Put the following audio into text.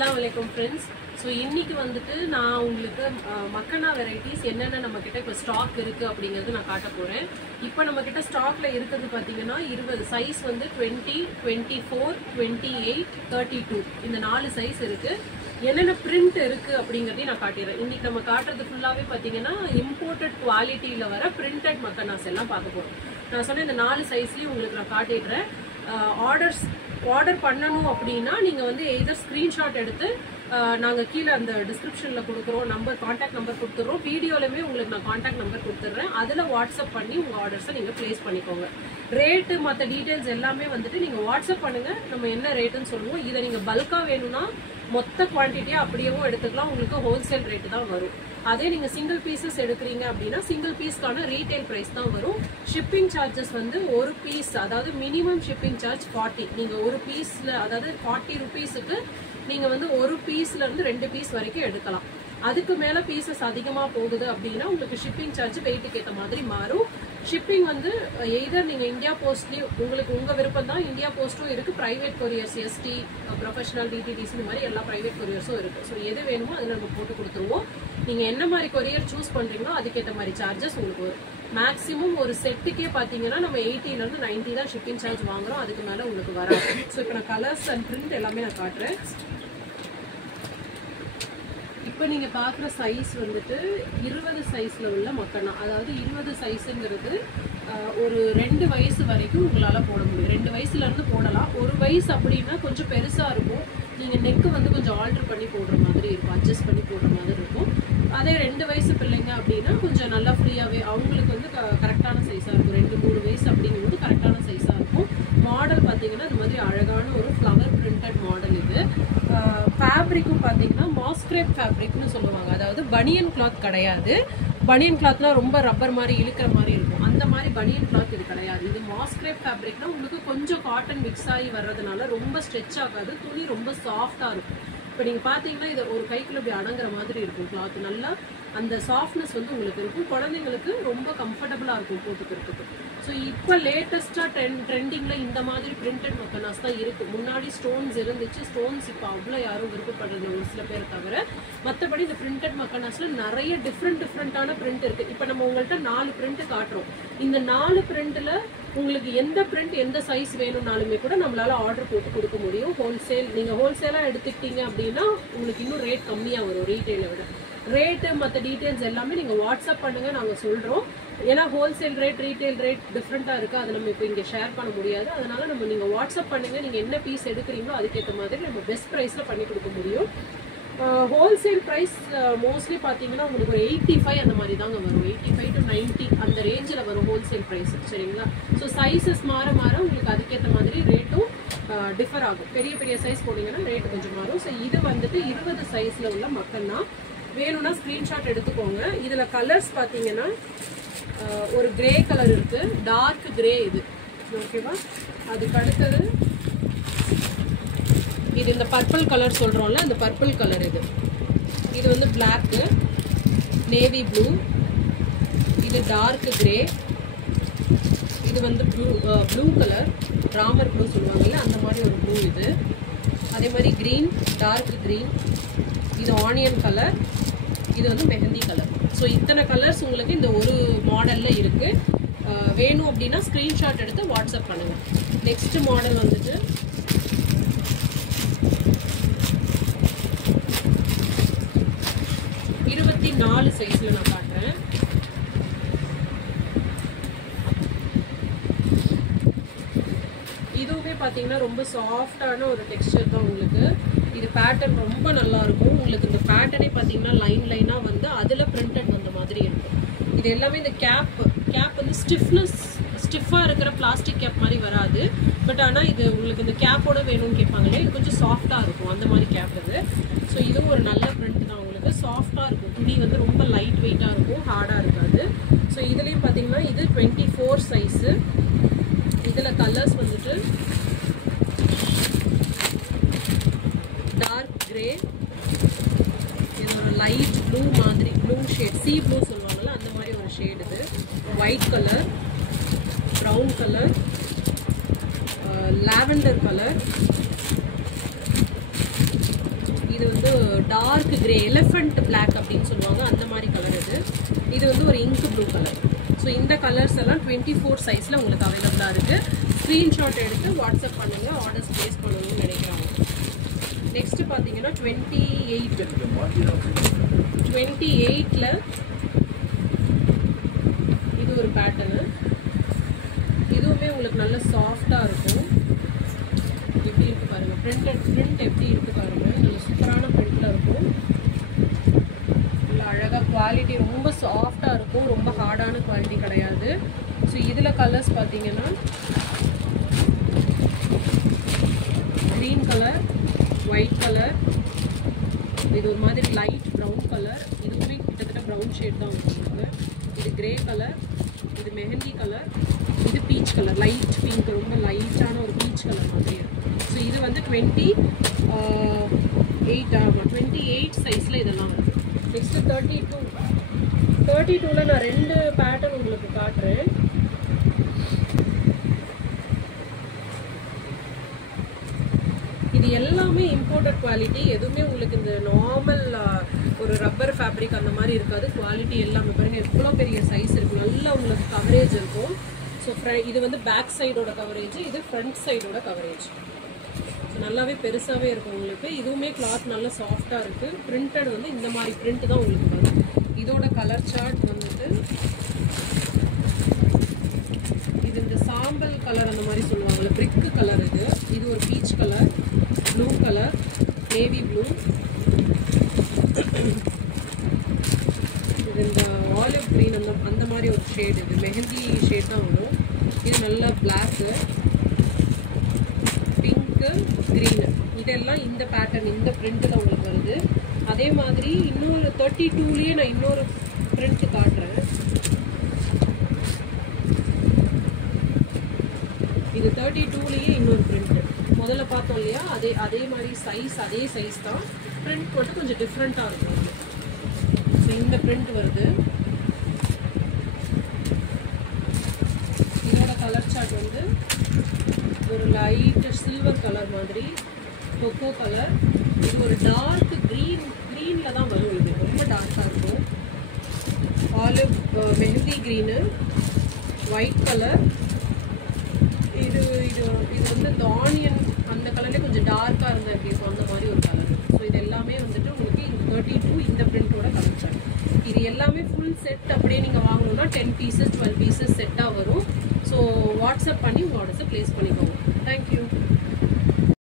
अस्सलाम वालेकुम friends. So இன்னைக்கு வந்துட்டு நான் உங்களுக்கு மக்கனா வெரைட்டிஸ் என்னென்ன நம்மக்கிட்ட இப்போ ஸ்டாக் இருக்குது அப்படிங்கிறது நான் காட்ட போகிறேன். இப்போ நம்மக்கிட்ட ஸ்டாக்கில் இருக்கிறது பார்த்தீங்கன்னா 20 சைஸ் வந்து 20, 24, 28, 32 இந்த 4 சைஸ் இருக்குது. என்னென்ன பிரிண்ட் இருக்குது அப்படிங்கிறதையும் நான் காட்டிடுறேன். இன்றைக்கி நம்ம காட்டுறது ஃபுல்லாகவே பார்த்தீங்கன்னா இம்போர்ட்டட் குவாலிட்டியில் வர பிரிண்டட் மக்கனாஸ் எல்லாம் பார்க்க போகிறோம். நான் சொன்ன இந்த 4 சைஸ்லேயும் உங்களுக்கு நான் காட்டிடுறேன். ஆர்டர் பண்ணணும் அப்படின்னா நீங்கள் வந்து எதர் ஸ்க்ரீன்ஷாட் எடுத்து நாங்கள் கீழே அந்த டிஸ்கிரிப்ஷனில் கொடுக்குறோம், கான்டாக்ட் நம்பர் கொடுத்துட்றோம். வீடியோலையுமே உங்களுக்கு நான் கான்டாக்ட் நம்பர் கொடுத்துட்றேன். அதில் வாட்ஸ்அப் பண்ணி உங்கள் ஆர்டர்ஸை நீங்கள் ப்ளேஸ் பண்ணிக்கோங்க. ரேட்டு மற்ற டீட்டெயில்ஸ் எல்லாமே வந்துட்டு நீங்கள் வாட்ஸ்அப் பண்ணுங்கள், நம்ம என்ன ரேட்டுன்னு சொல்லுவோம். இதை நீங்கள் பல்காக வேணும்னா மொத்த குவான்டிட்டியாக அப்படியேவும் எடுத்துக்கலாம், உங்களுக்கு ஹோல்சேல் ரேட்டு தான் வரும். அதே நீங்கள் சிங்கிள் பீசஸ் எடுக்கிறீங்க அப்படின்னா சிங்கிள் பீஸ்க்கான ரீட்டைல் ப்ரைஸ் தான் வரும். ஷிப்பிங் சார்ஜஸ் வந்து ஒரு பீஸ், அதாவது மினிமம் ஷிப்பிங் சார்ஜ் 40. நீங்கள் ஒரு பீஸில், அதாவது 40 ருபீஸுக்கு நீங்கள் வந்து ஒரு பீஸ்லேருந்து 2 பீஸ் வரைக்கும் எடுக்கலாம். அதுக்கு மேலே பீசஸ் அதிகமாக போகுது அப்படின்னா உங்களுக்கு ஷிப்பிங் சார்ஜ் வெயிட்டுக்கு ஏற்ற மாதிரி மாறும். ஷிப்பிங் வந்து எய்தர் நீங்கள் இந்தியா போஸ்ட்லேயும், உங்களுக்கு உங்கள் விருப்பம் தான். இந்தியா போஸ்ட்டும் இருக்குது, private couriers, ST, professional, DTDC, இந்த மாதிரி எல்லா ப்ரைவேட் கொரியர்ஸும் இருக்குது. ஸோ எது வேணுமோ அதில் நம்ம போட்டு கொடுத்துருவோம். நீங்கள் என்ன மாதிரி கொரியர் சூஸ் பண்ணுறீங்களோ அதுக்கேற்ற மாதிரி சார்ஜஸ் உங்களுக்கு வரும். மேக்ஸிமம் ஒரு செட்டுக்கே பார்த்தீங்கன்னா நம்ம 80லேருந்து 90 தான் ஷிப்பிங் சார்ஜ் வாங்குறோம், அதுக்கு மேலே உங்களுக்கு வராது. ஸோ இப்போ நான் கலர்ஸ் அண்ட் பிரிண்ட் எல்லாமே நான் காட்டுறேன். இப்போ நீங்கள் பார்க்குற சைஸ் வந்துட்டு 20 சைஸில் உள்ள மக்கனா, அதாவது 20 சைஸுங்கிறது ஒரு 2 வயசு வரைக்கும் உங்களால் போட முடியும். 2 வயசுலேருந்து போடலாம். 1 வயசு அப்படின்னா கொஞ்சம் பெருசாக இருக்கும், நீங்கள் நெக்கு வந்து கொஞ்சம் ஆல்ட்ரு பண்ணி போடுற மாதிரி இருக்கும், அட்ஜஸ்ட் பண்ணி போடுற மாதிரி இருக்கும். அதே 2 வயசு பிள்ளைங்க அப்படின்னா கொஞ்சம் நல்லா ஃப்ரீயாகவே அவங்களுக்கு வந்து கரெக்டான சைஸாக இருக்கும். 2-3 வயசு அப்படிங்கும்போது கரெக்டான சைஸாக இருக்கும். மாடல் பார்த்தீங்கன்னா இந்த மாதிரி அழகான ஒரு ஃப்ளவர் பிரிண்டட் மாடல். இது ஃபேப்ரிக்கும் பார்த்தீங்கன்னா மாஸ்க்ரேப் ஃபேப்ரிக்னு சொல்லுவாங்க. அதாவது பனியன் கிளாத் கிடையாது. பனியன் கிளாத்லாம் ரொம்ப ரப்பர் மாதிரி இழுக்கிற மாதிரி இருக்கும், அந்த மாதிரி பனியன் கிளாத் இது கிடையாது. இது மாஸ்க்ரேப் ஃபேப்ரிக்னா உங்களுக்கு கொஞ்சம் காட்டன் மிக்ஸ் ஆகி வர்றதுனால ரொம்ப ஸ்ட்ரெச் ஆகாது, துணி ரொம்ப சாஃப்டாக இருக்கும். இப்போ நீங்கள் பார்த்தீங்கன்னா இது ஒரு கைக்குள்ள இப்படி அடங்குற மாதிரி இருக்கும் கிளாத். நல்லா அந்த சாஃப்ட்னஸ் வந்து உங்களுக்கு இருக்கும். குழந்தைங்களுக்கு ரொம்ப கம்ஃபர்டபுளாக இருக்கும் போட்டுக்கிறதுக்கு. ஸோ இப்போ லேட்டஸ்ட்டாக ட்ரெண்டிங்கில் இந்த மாதிரி பிரிண்டட் மக்கனாஸ் தான் இருக்குது. முன்னாடி ஸ்டோன்ஸ் இருந்துச்சு, ஸ்டோன்ஸ் இப்போ அவ்வளோ யாரும் விருப்பப்படுறது ஒரு சில பேர் தவிர. மற்றபடி இந்த பிரிண்டட் மக்கனாஸில் நிறைய டிஃப்ரெண்ட்டான பிரிண்ட் இருக்குது. இப்போ நம்ம உங்கள்கிட்ட 4 பிரிண்ட் காட்டுறோம். இந்த 4 பிரிண்ட்டில் உங்களுக்கு எந்த பிரிண்ட் எந்த சைஸ் வேணும்னாலுமே கூட நம்மளால் ஆர்டர் போட்டு கொடுக்க முடியும். ஹோல்சேல், நீங்கள் ஹோல்சேலாக எடுத்துக்கிட்டீங்க அப்படின்னா உங்களுக்கு இன்னும் ரேட் கம்மியாக வரும் ரீட்டெயிலை விட. ரேட்டு மற்ற டீட்டெயில்ஸ் எல்லாமே நீங்கள் வாட்ஸ்அப் பண்ணுங்கள், நாங்கள் சொல்கிறோம். ஏன்னா ஹோல்சேல் ரேட் ரீட்டைல் ரேட் டிஃப்ரெண்ட்டாக இருக்குது, அதை நம்ம இப்போ இங்கே ஷேர் பண்ண முடியாது. அதனால் நீங்கள் வாட்ஸ்அப் பண்ணுங்கள், நீங்கள் என்ன பீஸ் எடுக்கிறீங்களோ அதுக்கேற்ற மாதிரி நம்ம பெஸ்ட் ப்ரைஸில் பண்ணி கொடுக்க முடியும். ஹோல்சேல் ப்ரைஸ் மோஸ்ட்லி பார்த்தீங்கன்னா உங்களுக்கு ஒரு 85 அந்த மாதிரி தாங்க வரும். 85 to 90 அந்த ரேஞ்சில் வரும் ஹோல்சேல் ப்ரைஸ், சரிங்களா? ஸோ சைஸஸ் மாற உங்களுக்கு அதுக்கேற்ற மாதிரி ரேட்டும் டிஃபர் ஆகும். பெரிய சைஸ் போனீங்கன்னா ரேட்டு கொஞ்சம் மாறும். ஸோ இது வந்துட்டு 20 சைஸில் உள்ள மக்கள்னா வேணும்னா ஸ்க்ரீன்ஷாட் எடுத்துக்கோங்க. இதில் கலர்ஸ் பார்த்தீங்கன்னா ஒரு கிரே கலர் இருக்குது, டார்க் கிரே இது, ஓகேவா? அதுக்கு அடுத்தது இது இந்த பர்பிள் கலர் சொல்கிறோம்ல, அந்த பர்பிள் கலர் இது வந்து பிளாக்கு, நேவி ப்ளூ, இது டார்க் கிரே, இது வந்து ப்ளூ கலர், ராமர் ப்ளூ சொல்லுவாங்கல்ல அந்த மாதிரி ஒரு ப்ளூ இது. அதே மாதிரி க்ரீன், டார்க் க்ரீன், இது ஆனியன் கலர், இது வந்து மெஹந்தி கலர். ஸோ இத்தனை கலர்ஸ் உங்களுக்கு இந்த ஒரு மாடலில் இருக்குது. வேணும் அப்படின்னா ஸ்க்ரீன்ஷாட் எடுத்து வாட்ஸ்அப் பண்ணுங்கள். நெக்ஸ்ட் மாடல் வந்துட்டு இருபத்தி 4 சைஸில் நான் காட்டுறேன். இதுவுமே பார்த்தீங்கன்னா ரொம்ப சாஃப்டான ஒரு டெக்ஸ்டர் தான் உங்களுக்கு. இது பேட்டர்ன் ரொம்ப நல்லாயிருக்கும். உங்களுக்கு இந்த பேட்டர்னே பார்த்தீங்கன்னா லைனாக வந்து அதில் பிரிண்டட் வந்த மாதிரி இருக்கும். இது எல்லாமே இந்த கேப் வந்து ஸ்டிஃபாக இருக்கிற பிளாஸ்டிக் கேப் மாதிரி வராது. பட் ஆனால் இது உங்களுக்கு இந்த கேப்போட வேணும்னு கேட்பாங்களே, இது கொஞ்சம் சாஃப்டாக இருக்கும் அந்த மாதிரி கேப் இது. ஸோ இதுவும் ஒரு நல்ல பிரிண்ட் தான் உங்களுக்கு. சாஃப்டாக இருக்கும், துணி வந்து ரொம்ப லைட் வெயிட்டாக இருக்கும், ஹார்டாக இருக்காது. ஸோ இதுலேயும் பார்த்தீங்கன்னா இது 24 சைஸு. இதில் கலர்ஸ் வந்துட்டு டார்க் கிரே, இது ஒரு லைட் ப்ளூ மாதிரி, ப்ளூ ஷேட், சீ ப்ளூ சொல்லுவாங்கள்ல அந்த மாதிரி ஒரு ஷேட். இது white colour, brown colour, lavender colour, dark grey elephant black அப்படின்னு சொல்லுவாங்க, அந்த மாதிரி கலர் இது. இது வந்து ஒரு இங்க் ப்ளூ கலர். ஸோ இந்த கலர்ஸ் எல்லாம் 24 சைஸில் உங்களுக்கு அவைலபிளாக இருக்குது. ஸ்க்ரீன்ஷாட் எடுத்து வாட்ஸ்அப் பண்ணுங்கள், ஆர்டர்ஸ் ப்ளேஸ் பண்ணணும்னு நினைக்கிறாங்க. நெக்ஸ்ட்டு பார்த்தீங்கன்னா 28ல் இது ஒரு பேட்டர்னு. இதுவுமே உங்களுக்கு நல்ல சாஃப்டாக இருக்கும். எப்படி இருக்கு பாருங்க, பிரிண்ட் எப்படி இருக்கு பாருங்க, நல்ல சூப்பரான பிரிண்ட்ல இருக்கும். நல்ல அழகாக குவாலிட்டி ரொம்ப சாஃப்டாக இருக்கும், ரொம்ப ஹார்டான குவாலிட்டி கிடையாது. ஸோ இதில் கலர்ஸ் பார்த்தீங்கன்னா க்ரீன் கலர், ஒயிட் கலர், இது ஒரு மாதிரி லைட் ப்ரௌன் கலர், இதுவுமே கிட்டத்தட்ட ப்ரௌன் ஷேட் தான் உங்களுக்கு. இது கிரே கலர், இது மெஹந்தி கலர், இது பீச் கலர், லைட் பிங்க், ரொம்ப லைட்டான ஒரு பீச் கலர் மாதிரி இருக்கும். ஸோ இது வந்து 28 சைஸில் இதெல்லாம் வருது. நெக்ஸ்ட்டு 32ல் நான் 2 பேட்டர்ன் உங்களுக்கு காட்டுறேன். இது எல்லாமே இம்போர்ட்டட் குவாலிட்டி, எதுவுமே உங்களுக்கு இந்த நார்மல் ஒரு ரப்பர் ஃபேப்ரிக் அந்த மாதிரி இருக்காது. குவாலிட்டி எல்லாமே பாருங்கள் எவ்வளோ பெரிய சைஸ் இருக்கும், நல்லா உங்களுக்கு கவரேஜ் இருக்கும். ஸோ இது வந்து பேக் சைடோட கவரேஜ், இது ஃப்ரண்ட் சைடோட கவரேஜ். ஸோ நல்லாவே பெருசாகவே இருக்கும் உங்களுக்கு. இதுவுமே கிளாத் நல்லா சாஃப்டாக இருக்குது. பிரிண்டட் வந்து இந்த மாதிரி பிரிண்ட் தான் உங்களுக்கு வரும். இதோட கலர் சார்ட் வந்துட்டு இது இந்த சாம்பல் கலர் அந்த மாதிரி சொல்லுவாங்கள்ல, பிரிக்கு கலர். இது ஒரு peach colour, blue colour, navy blue, இது இந்த ஆலிவ் க்ரீன் அந்த மாதிரி ஒரு ஷேட். இது மெஹந்தி ஷேட் தான் வரும். இது நல்லா பிளாக்கு, பிங்க்கு, க்ரீனு, இதெல்லாம் இந்த பேட்டர்ன் இந்த பிரிண்ட்டில் உங்களுக்கு வருது. அதே மாதிரி இன்னொரு 32லேயே நான் இன்னொரு பிரிண்ட் காட்டுறேன். இது 32லேயே இன்னொரு பிரிண்ட். முதல்ல பார்த்தோம் இல்லையா, அதே மாதிரி அதே சைஸ் தான், பிரிண்ட் மட்டும் கொஞ்சம் டிஃப்ரெண்ட்டாக இருக்கும். ஸோ இந்த பிரிண்ட் வருது. இதோட கலர் சார்ட் வந்து ஒரு லைட் சில்வர் கலர் மாதிரி, கொக்கோ கலர், இது ஒரு டார்க் க்ரீனில் தான் வரும். இது ரொம்ப டார்க்காக இருக்கும். Olive mehndi green, white colour, இது இது இது வந்து இந்த ஆனியன் அந்த கலர்லேயே கொஞ்சம் டார்க்காக இருந்தால் எப்படி இருக்கும் அந்த மாதிரி ஒரு கலர். ஸோ இது எல்லாமே வந்துட்டு உங்களுக்கு இந்த 32 இந்த பிரிண்டோட கலர் சார்ட். இது எல்லாமே ஃபுல் செட் அப்படியே நீங்கள் வாங்கணும்னா 10 பீசஸ் 12 பீசஸ் செட்டாக வரும். ஸோ வாட்ஸ்அப் பண்ணி உங்கள் ஆர்டர்ஸை ப்ளேஸ் பண்ணிக்கோங்க. தேங்க்யூ.